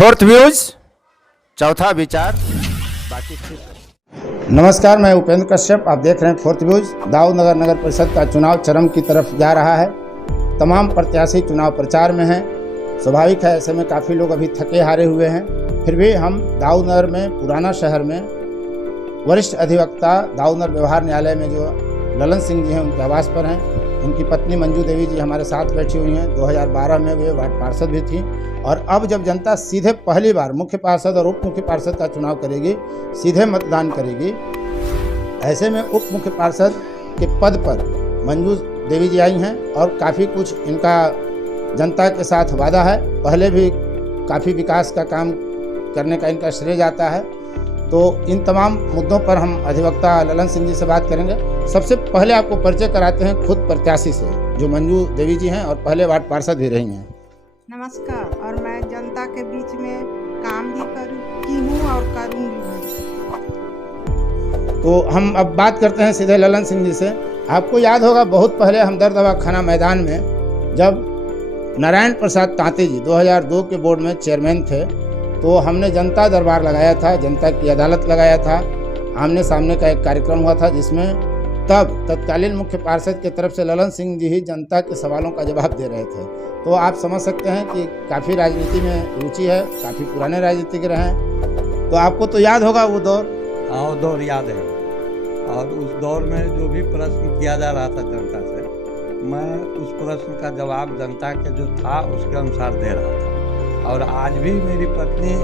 Fourth views, चौथा विचार, बाकी ठीक। नमस्कार, मैं उपेंद्र कश्यप। आप देख रहे हैं फोर्थ व्यूज। दाऊद नगर नगर परिषद का चुनाव चरम की तरफ जा रहा है। तमाम प्रत्याशी चुनाव प्रचार में हैं। स्वाभाविक है, ऐसे में काफ़ी लोग अभी थके हारे हुए हैं। फिर भी हम दाऊद नगर में, पुराना शहर में, वरिष्ठ अधिवक्ता दाऊद नगर व्यवहार न्यायालय में जो ललन सिंह जी हैं, उनके आवास पर हैं। उनकी पत्नी मंजू देवी जी हमारे साथ बैठी हुई हैं। 2012 में वे वार्ड पार्षद भी थी, और अब जब जनता सीधे पहली बार मुख्य पार्षद और उप मुख्य पार्षद का चुनाव करेगी, सीधे मतदान करेगी, ऐसे में उप मुख्य पार्षद के पद पर मंजू देवी जी आई हैं और काफ़ी कुछ इनका जनता के साथ वादा है। पहले भी काफ़ी विकास का काम करने का इनका श्रेय जाता है। तो इन तमाम मुद्दों पर हम अधिवक्ता ललन सिंह जी से बात करेंगे। सबसे पहले आपको परिचय कराते हैं खुद प्रत्याशी से, जो मंजू देवी जी हैं और पहले वार्ड पार्षद भी रही हैं। नमस्कार। और मैं जनता के बीच में काम भी की हूँ और करूँगी। तो हम अब बात करते हैं सीधे ललन सिंह जी से। आपको याद होगा, बहुत पहले हमदर्द दवाखाना मैदान में जब नारायण प्रसाद तांती जी 2002 के बोर्ड में चेयरमैन थे, तो हमने जनता दरबार लगाया था, जनता की अदालत लगाया था। आमने सामने का एक कार्यक्रम हुआ था, जिसमें तब तत्कालीन मुख्य पार्षद की तरफ से ललन सिंह जी ही जनता के सवालों का जवाब दे रहे थे। तो आप समझ सकते हैं कि काफ़ी राजनीति में रुचि है, काफ़ी पुराने राजनीतिज्ञ रहे हैं। तो आपको तो याद होगा वो दौर। हाँ, वो दौर याद है। और उस दौर में जो भी प्रश्न किया जा रहा था जनता से, मैं उस प्रश्न का जवाब जनता के जो था उसके अनुसार दे रहा था। और आज भी मेरी पत्नी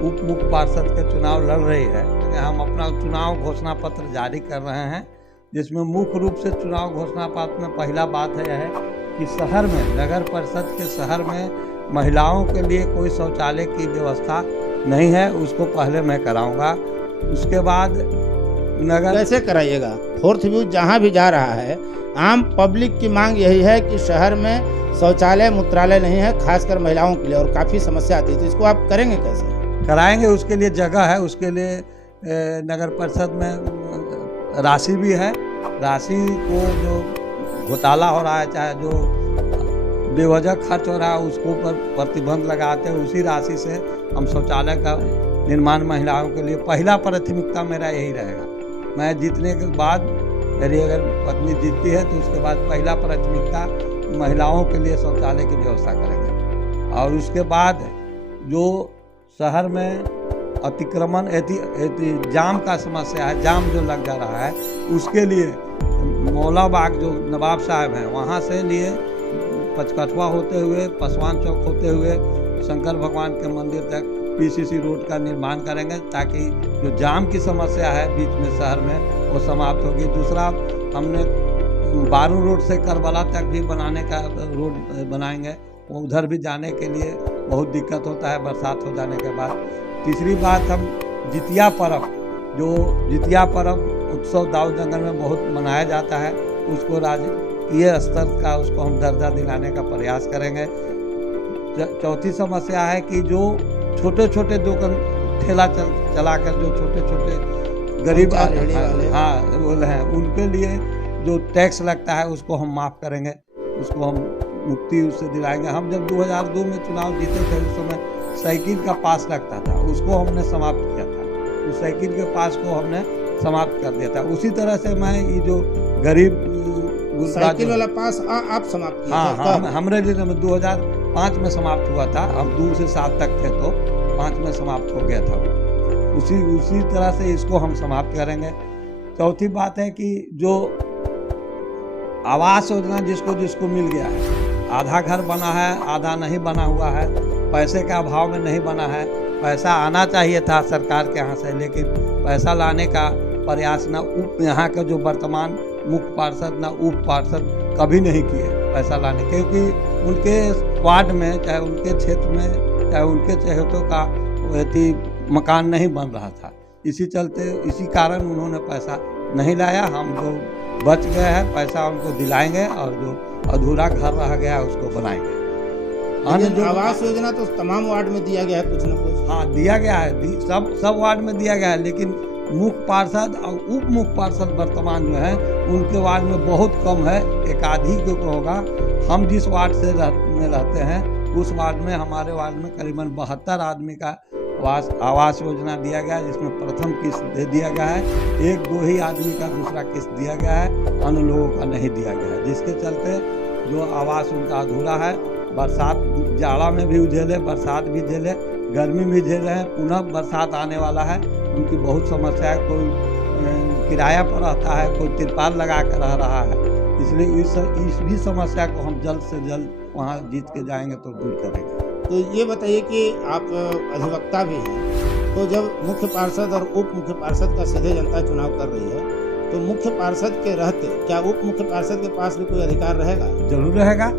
उप मुख्य पार्षद के चुनाव लड़ रही है। हम अपना चुनाव घोषणा पत्र जारी कर रहे हैं, जिसमें मुख्य रूप से चुनाव घोषणा पत्र में पहला बात है कि शहर में, नगर परिषद के शहर में महिलाओं के लिए कोई शौचालय की व्यवस्था नहीं है, उसको पहले मैं कराऊंगा। उसके बाद नगर कैसे कराइएगा? फोर्थ व्यू जहाँ भी जा रहा है, आम पब्लिक की मांग यही है कि शहर में शौचालय मूत्रालय नहीं है, खासकर महिलाओं के लिए, और काफ़ी समस्या आती है। तो इसको आप करेंगे कैसे? कराएंगे, उसके लिए जगह है, उसके लिए नगर परिषद में राशि भी है। राशि को जो घोटाला हो रहा है, चाहे जो बेवजह खर्च हो रहा है, उसको पर प्रतिबंध लगाते हैं। उसी राशि से हम शौचालय का निर्माण महिलाओं के लिए, पहला प्राथमिकता मेरा यही रहेगा। मैं जीतने के बाद, मेरी अगर पत्नी जीतती है तो उसके बाद पहला प्राथमिकता महिलाओं के लिए शौचालय की व्यवस्था करेंगे। और उसके बाद जो शहर में अतिक्रमण जाम का समस्या है, जाम जो लग जा रहा है, उसके लिए मौलाबाग जो नवाब साहब हैं, वहाँ से लिए पचकठवा होते हुए, पासवान चौक होते हुए शंकर भगवान के मंदिर तक पीसीसी रोड का निर्माण करेंगे, ताकि जो जाम की समस्या है बीच में शहर में, वो समाप्त होगी। दूसरा, हमने बारू रोड से करबला तक भी बनाने का रोड बनाएंगे। वो उधर भी जाने के लिए बहुत दिक्कत होता है बरसात हो जाने के बाद। तीसरी बात, हम जितिया पर्व, जो जितिया पर्व उत्सव दाऊद नगर में बहुत मनाया जाता है, उसको राजकीय स्तर का उसको हम दर्जा दिलाने का प्रयास करेंगे। चौथी समस्या है कि जो छोटे छोटे दुकान ठेला चलाकर जो छोटे छोटे गरीब बोले हैं, उनके लिए जो टैक्स लगता है उसको हम माफ़ करेंगे, उसको हम मुक्ति उससे दिलाएंगे। हम जब 2002 में चुनाव जीते थे, उस समय साइकिल का पास लगता था, उसको हमने समाप्त किया था। उस साइकिल के पास को हमने समाप्त कर दिया था। उसी तरह से मैं ये जो गरीब साइकिल वाला पास आप समाप्त किया? हाँ, हमारे लिए 2005 में समाप्त हुआ था। हम 2 से 7 तक थे, तो 5 में समाप्त हो गया था। उसी तरह से इसको हम समाप्त करेंगे। चौथी बात है कि जो आवास योजना जिसको मिल गया है, आधा घर बना है, आधा नहीं बना हुआ है, पैसे के अभाव में नहीं बना है। पैसा आना चाहिए था सरकार के यहाँ से, लेकिन पैसा लाने का प्रयास न यहाँ के जो वर्तमान मुख्य पार्षद न उप पार्षद कभी नहीं किए पैसा लाने, क्योंकि उनके वार्ड में, चाहे उनके क्षेत्र में, चाहे उनके चहेतों का मकान नहीं बन रहा था। इसी कारण उन्होंने पैसा नहीं लाया। हम जो बच गए हैं पैसा उनको दिलाएंगे, और जो अधूरा घर रह गया है उसको बनाएंगे। आवास योजना तो तमाम वार्ड में दिया गया है, कुछ न कुछ। हाँ, दिया गया है, सब वार्ड में दिया गया है, लेकिन मुख्य पार्षद और उप मुख्य पार्षद वर्तमान जो है उनके वार्ड में बहुत कम है, एकाधिक होगा। हम जिस वार्ड से रहते हैं उस वार्ड में, हमारे वार्ड में करीबन 72 आदमी का आवास योजना दिया गया है, जिसमें प्रथम किस्त दे दिया गया है। 1-2 ही आदमी का दूसरा किस्त दिया गया है, अन्य लोगों का नहीं दिया गया है, जिसके चलते जो आवास उनका अधूरा है। बरसात, जाड़ा में भी झेले, बरसात भी झेले, गर्मी भी झेले हैं, पुनः बरसात आने वाला है। उनकी बहुत समस्या है, कोई किराया पर रहता है, कोई तिरपाल लगा कर रह रहा है। इसलिए इस भी समस्या को हम जल्द से जल्द वहाँ जीत के जाएंगे तो दूर करेंगे। तो ये बताइए कि आप अधिवक्ता भी हैं, तो जब मुख्य पार्षद और उप मुख्य पार्षद का सीधे जनता चुनाव कर रही है, तो मुख्य पार्षद के रहते क्या उप मुख्य पार्षद के पास भी कोई अधिकार रहेगा? जरूर रहेगा,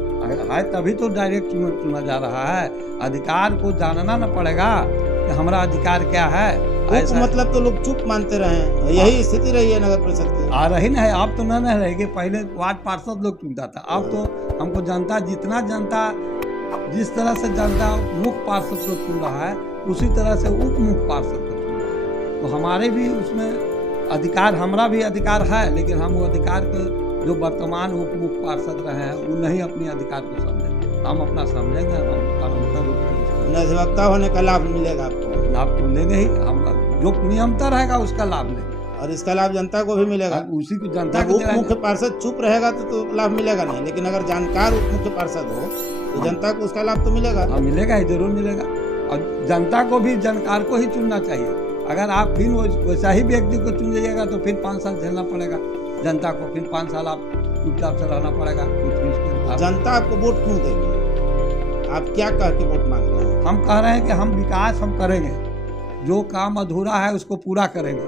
है तभी तो डायरेक्ट चुना जा रहा है। अधिकार को जानना न पड़ेगा कि हमारा अधिकार क्या है। ऐसा मतलब तो लोग चुप मानते रहे हैं, यही स्थिति रही है नगर परिषद की। आ रही ना है, अब तो न रहेगी। पहले वार्ड पार्षद लोग चुनता था, अब तो हमको जनता, जितना जनता, जिस तरह से जनता मुख्य पार्षद को चुन रहा है, उसी तरह से उप मुख्य पार्षद को चुन रहा है। तो हमारे भी उसमें अधिकार, हमारा भी अधिकार है, लेकिन हम वो अधिकार को, जो वर्तमान उप मुख्य पार्षद रहे हैं, वो नहीं अपने अधिकार को समझेंगे। हम अपना समझेंगे, हम कानून रूप से अधिवक्ता होने का लाभ मिलेगा आपको। लाभ तो लेंगे ही, हम जो नियमता रहेगा उसका लाभ लेंगे, और इसका लाभ जनता को भी मिलेगा। उसी को जनता को। उप मुख्य पार्षद चुप रहेगा तो लाभ मिलेगा नहीं, लेकिन अगर जानकार उप मुख्य पार्षद हो तो जनता को उसका लाभ तो मिलेगा। हाँ, मिलेगा ही, जरूर मिलेगा। और जनता को भी जानकार को ही चुनना चाहिए। अगर आप फिर वैसा ही व्यक्ति को चुन लीजिएगा तो फिर 5 साल झेलना पड़ेगा जनता को, फिर 5 साल आप चुपचाप से रहना पड़ेगा। जनता आपको वोट क्यों देगी? आप क्या कह के वोट मांग रहे हैं? हम कह रहे हैं कि हम विकास हम करेंगे, जो काम अधूरा है उसको पूरा करेंगे।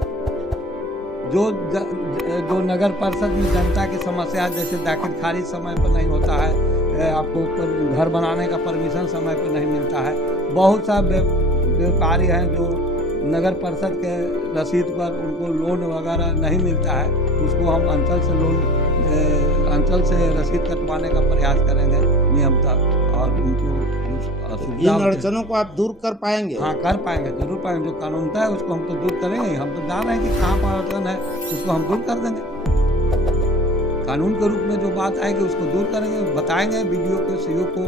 जो नगर परिषद में जनता की समस्या, जैसे दाखिल खारिज समय पर नहीं होता है, आपको घर बनाने का परमिशन समय पर नहीं मिलता है, बहुत सा व्यापारी हैं जो नगर परिषद के रसीद पर उनको लोन वगैरह नहीं मिलता है, उसको हम अंचल से रसीद कटवाने का प्रयास करेंगे नियमतः, और उनको इन अड़चनों को आप दूर कर पाएंगे? हाँ, कर पाएंगे, जरूर पाएंगे। जो कानूनता है उसको हम तो दूर करेंगे। हम तो जान रहे हैं कि कहाँ पर अड़चन है, उसको हम दूर कर देंगे। कानून के रूप में जो बात आएगी उसको दूर करेंगे, बताएंगे। बीडीओ को, सीओ को,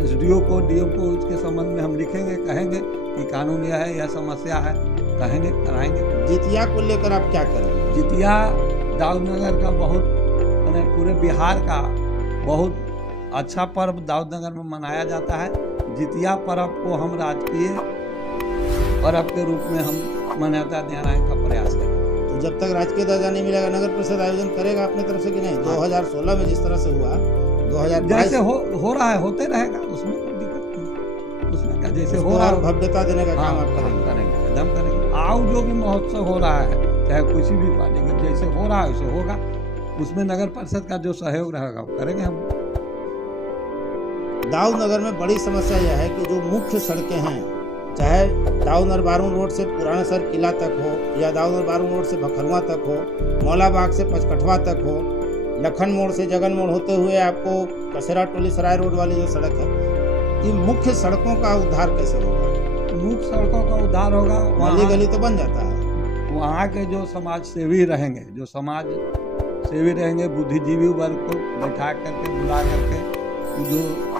एसडीओ को, डीओ को इसके संबंध में हम लिखेंगे, कहेंगे कि कानून यह है, यह समस्या है, कहेंगे, कराएंगे। जितिया को लेकर आप क्या करेंगे? जितिया दाऊदनगर का बहुत, मैंने पूरे बिहार का बहुत अच्छा पर्व दाऊदनगर में मनाया जाता है। जितिया पर्व को हम राजकीय पर्व के रूप में हम मान्यता दिलाने का प्रयास करेंगे। तो जब तक राजकीय दर्जा नहीं मिलेगा, नगर परिषद आयोजन करेगा अपने तरफ से कि नहीं? 2016 में जिस तरह से हुआ, 2022 जैसे हो रहा है, होते रहेगा, उसमें कोई दिक्कत नहीं। उसमें क्या, जैसे हो रहा है, भव्यता देने का काम आप करेंगे, एकदम करेंगे। आओ, जो भी महोत्सव हो रहा है, चाहे किसी भी पार्टी का, जैसे हो रहा है वैसे होगा, उसमें नगर परिषद का जो सहयोग रहेगा वो करेंगे हम। दाऊदनगर में बड़ी समस्या यह है कि जो मुख्य सड़कें हैं, चाहे दाऊदनगर बारून रोड से पुराना सर किला तक हो, या दाऊदनगर बारून रोड से भखरुआ तक हो, मौलाबाग से पचकठवा तक हो, लखन मोड़ से जगन मोड़ होते हुए आपको कसेरा टोली सराय रोड वाली जो सड़क है, इन मुख्य सड़कों का उद्धार कैसे होगा? मुख्य सड़कों का उद्धार होगा, गली गली तो बन जाता है। वहाँ के जो समाज सेवी रहेंगे, जो समाज सेवी रहेंगे, बुद्धिजीवी वर्ग को बैठा करके, बुला करके, जो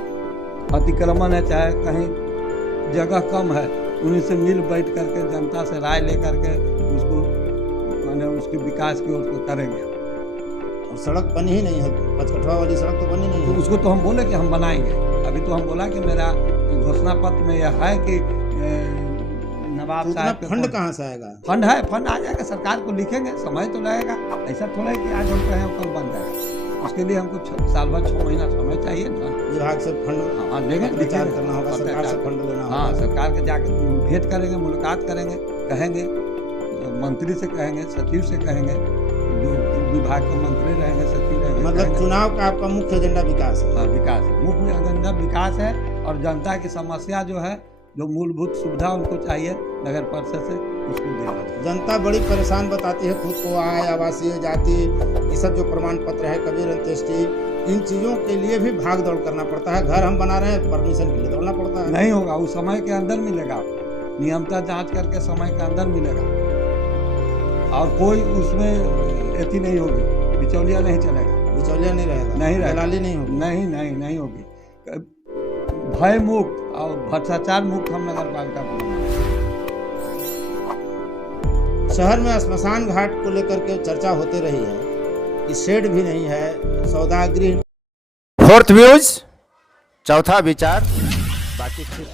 अतिक्रमण है, चाहे कहीं जगह कम है, उन्हीं से मिल बैठ करके, जनता से राय ले करके उसको, माने उसके विकास की ओर करेंगे। और सड़क बनी ही नहीं है, पचकठवा वाली सड़क तो बनी नहीं है। तो उसको तो हम बोले कि हम बनाएंगे। अभी तो हम बोला कि मेरा घोषणा पत्र में यह है कि नवाब साहब के फंड कहाँ से आएगा? फंड है, फंड आ जाएगा, सरकार को लिखेंगे, समय तो लगेगा। ऐसा थोड़ा है कि आज हम कहें कल बन जाएगा। उसके लिए हमको साल भर 6 महीना समय चाहिए ना। विभाग से फंड देंगे, विचार करना होगा, सरकार से फंड लेना होगा। हाँ, सरकार के जाकर भेंट करेंगे, मुलाकात करेंगे, कहेंगे, मंत्री से कहेंगे, सचिव से कहेंगे, जो विभाग के मंत्री रहेंगे, सचिव रहेंगे। मतलब चुनाव का आपका मुख्य एजेंडा विकास है? हाँ, विकास है, मुख्य एजेंडा विकास है। और जनता की समस्या जो है, जो मूलभूत सुविधा उनको चाहिए नगर परिषद से, उसको देना। जनता बड़ी परेशान बताती है खुद को, आय, आवासीय, जाति, ये सब जो प्रमाण पत्र है, कबीर अंत्येष्टि, इन चीज़ों के लिए भी भाग दौड़ करना पड़ता है। घर हम बना रहे हैं, परमिशन के लिए दौड़ना पड़ता है। नहीं होगा, उस समय के अंदर मिलेगा, नियमता जांच करके समय के अंदर मिलेगा, और कोई उसमें एथी नहीं होगी, बिचौलिया नहीं चलेगा, बिचौलिया नहीं रहेगा, नहीं रहेगा, दलाली नहीं होगी, नहीं होगी। भय मुक्त और भ्रष्टाचार मुक्त हम नगर पालिका को बनाएंगे। शहर में श्मशान घाट को लेकर के चर्चा होती रही है कि शेड भी नहीं है, सौदागृह। फोर्थ व्यूज, चौथा विचार, बाकी फिर